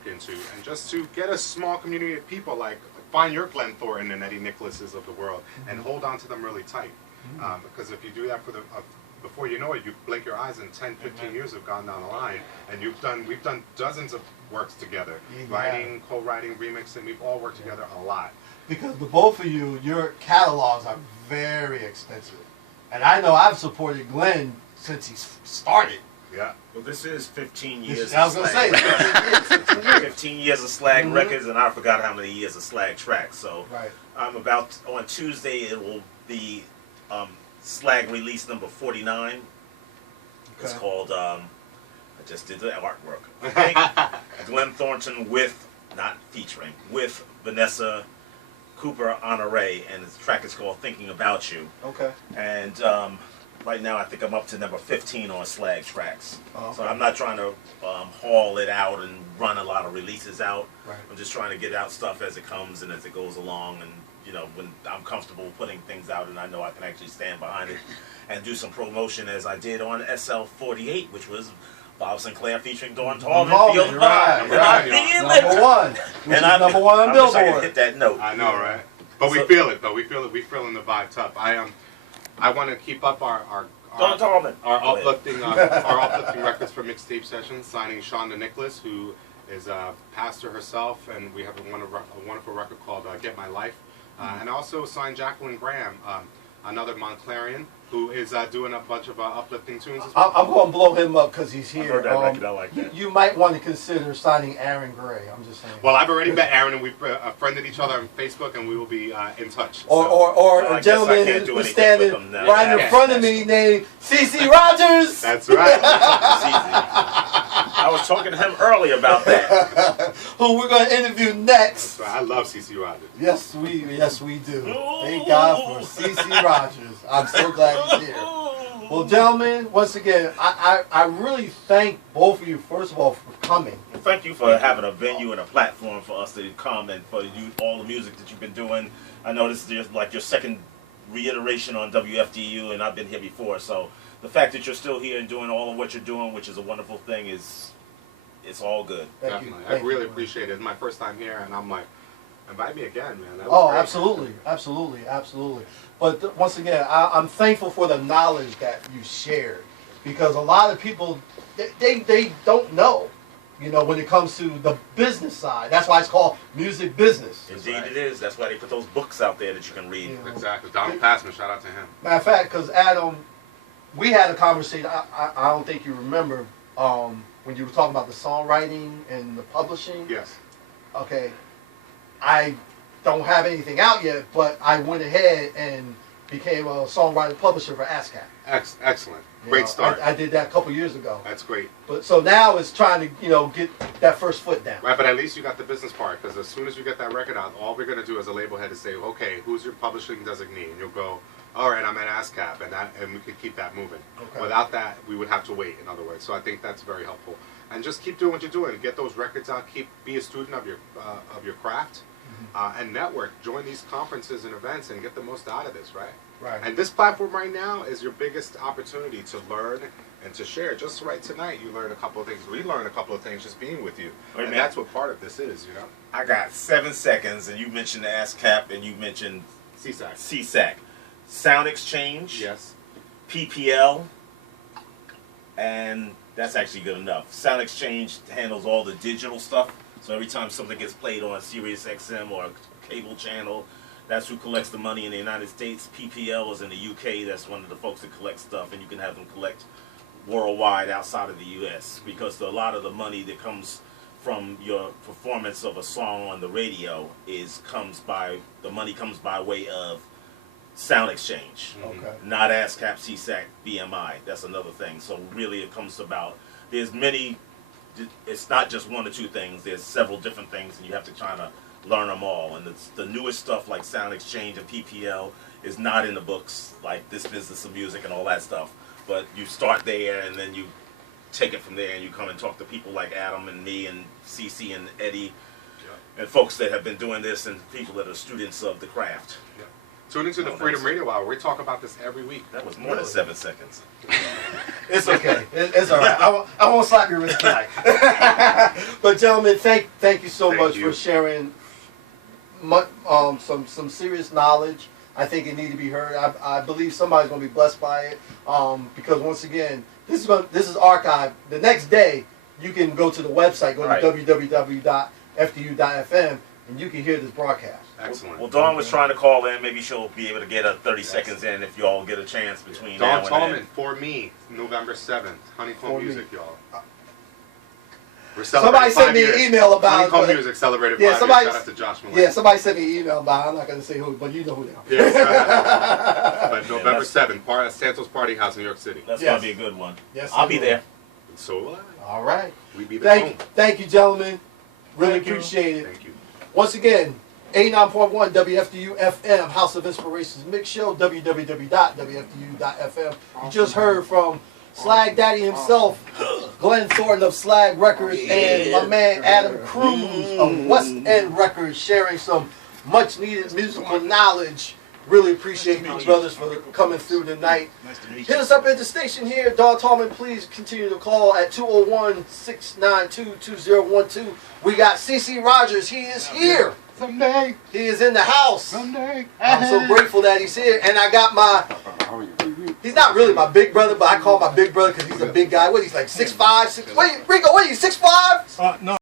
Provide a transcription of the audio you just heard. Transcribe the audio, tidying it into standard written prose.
look into, and just to get a small community of people, like find your Glenn Thornton and Eddie Nicholases of the world, and hold on to them really tight. Because if you do that for the before you know it, you blink your eyes and 10, 15 years have gone down the line, and we've done dozens of works together, writing, co-writing, remixing. We've all worked together a lot. Because the both of you, your catalogs are very extensive, and I know I've supported Glenn since he started. Yeah. Well, this is 15 years. I was going to say 15 years of Slag records, and I forgot how many years of Slag tracks. So I'm about on Tuesday. It will be Slag release number 49. It's called. I just did the artwork. Okay? Glenn Thornton with, not featuring, with Vanessa Cooper Honore, and the track is called "Thinking About You." Okay. And right now, I think I'm up to number 15 on Slag tracks. So I'm not trying to haul it out and run a lot of releases out. I'm just trying to get out stuff as it comes and as it goes along, and you know, when I'm comfortable putting things out and I know I can actually stand behind it and do some promotion, as I did on SL48, which was Bob Sinclair featuring Thornton. Number one. And I'm number one on Billboard. I hit that note. I know, right? But we feel it, though. We feel it. We feeling the vibe tough. I want to keep up our uplifting records for Mixtape Sessions, signing Shonda Nicholas, who is a pastor herself, and we have a wonderful record called Get My Life. And also signed Jacqueline Graham, another Montclarian, who is doing a bunch of uplifting tunes as well. I'm going to blow him up because he's here. I heard that record. I like that. You might want to consider signing Aaron Gray. I'm just saying. Well, I've already met Aaron, and we've friended each other on Facebook, and we will be in touch. Or a gentleman who's standing right in front of me named CC Rogers. That's right. I was talking to him earlier about that. Who we're going to interview next. That's right. I love CC Rogers. Yes, we do. Thank God for CC Rogers. I'm so glad he's here. Well, gentlemen, once again, I really thank both of you, first of all, for coming. Well, thank you for having a venue and a platform for us to come, and for you, all the music that you've been doing. I know this is just like your second reiteration on WFDU, and I've been here before, so the fact that you're still here and doing all of what you're doing, which is a wonderful thing, it's all good. Definitely. I really appreciate it. It's my first time here, and I'm like, invite me again, man. That was great. Absolutely. But once again, I'm thankful for the knowledge that you shared, because a lot of people, they don't know, you know, when it comes to the business side. That's why it's called music business. Indeed it is. That's why they put those books out there that you can read. You know, Exactly. Donald Passman, shout out to him. Matter of fact, because Adam, we had a conversation, I don't think you remember, when you were talking about the songwriting and the publishing. Yes. Okay. I don't have anything out yet, but I went ahead and became a songwriter publisher for ASCAP. Excellent. You Great know, start. I did that a couple years ago. That's great. But so now it's trying to, you know, get that first foot down. Right, but at least you got the business part, because as soon as you get that record out, all we're going to do as a label head is say, okay, who's your publishing designee? And you'll go, all right, I'm at ASCAP, and we could keep that moving. Okay. Without that, we would have to wait, in other words. So I think that's very helpful. And just keep doing what you're doing. Get those records out. Be a student of your craft. And network, join these conferences and events, and get the most out of this, right? Right. And this platform right now is your biggest opportunity to learn and to share. Just right tonight, you learned a couple of things. We learned a couple of things just being with you, and that's what part of this is, you know. I got 7 seconds, and you mentioned ASCAP, and you mentioned CSAC, Sound Exchange, yes, PPL, and that's actually good enough. Sound Exchange handles all the digital stuff. So every time something gets played on Sirius XM or a cable channel, that's who collects the money in the United States. PPL is in the UK. That's one of the folks that collect stuff, and you can have them collect worldwide outside of the US, because a lot of the money that comes from your performance of a song on the radio comes by way of Sound Exchange. Okay. Not ASCAP, CSAC, BMI. That's another thing. So really it comes about, it's not just one or two things. There's several different things, and you have to try to learn them all. And the newest stuff like Sound Exchange and PPL is not in the books, like This Business of Music and all that stuff. But you start there, and then you take it from there, and you come and talk to people like Adam and me and CC and Eddie, and folks that have been doing this, and people that are students of the craft. Yeah. Tune into the Freedom Radio Hour. We talk about this every week. That was more than 7 seconds. It's okay. It's all right. I won't slap your wrist tonight. But gentlemen, thank you so much for sharing some serious knowledge. I think it needs to be heard. I believe somebody's going to be blessed by it. Because once again, this is archived. The next day, you can go to the website, go to www.fdu.fm, and you can hear this broadcast. Excellent. Well, Dawn was trying to call in. Maybe she'll be able to get a 30 seconds in if you all get a chance between now and then. Dawn Tallman, For Me, November 7th. Honeycomb Music, y'all. Somebody sent me an email about Honeycomb Music celebrated 5 years. Shout out to Josh Millay. Yeah, somebody sent me an email about it. I'm not going to say who, but you know who they are. Yes, but November 7th, Santos Party House, New York City. That's going to be a good one. Yes, I'll be there. So will I. All right. We be there. Thank you, gentlemen. Really appreciate it. Thank you. Once again, 89.1 WFDU FM, House of Inspirations Mix Show, www.wfdu.fm. You just heard from Slag Daddy himself, Glenn Thornton of Slag Records, and my man Adam Cruz of West End Records, sharing some much needed musical knowledge. Really appreciate you brothers for coming through tonight. Nice to meet Hit us up at the station here. Dawn Tallman, please continue to call at 201-692-2012. We got CC Rogers. He is here. Someday. He is in the house. Someday. I'm so grateful that he's here. And I got my, he's not really my big brother, but I call him my big brother because he's a big guy. What, he's like 6'5", wait, Rico, what are you, 6'5"? No.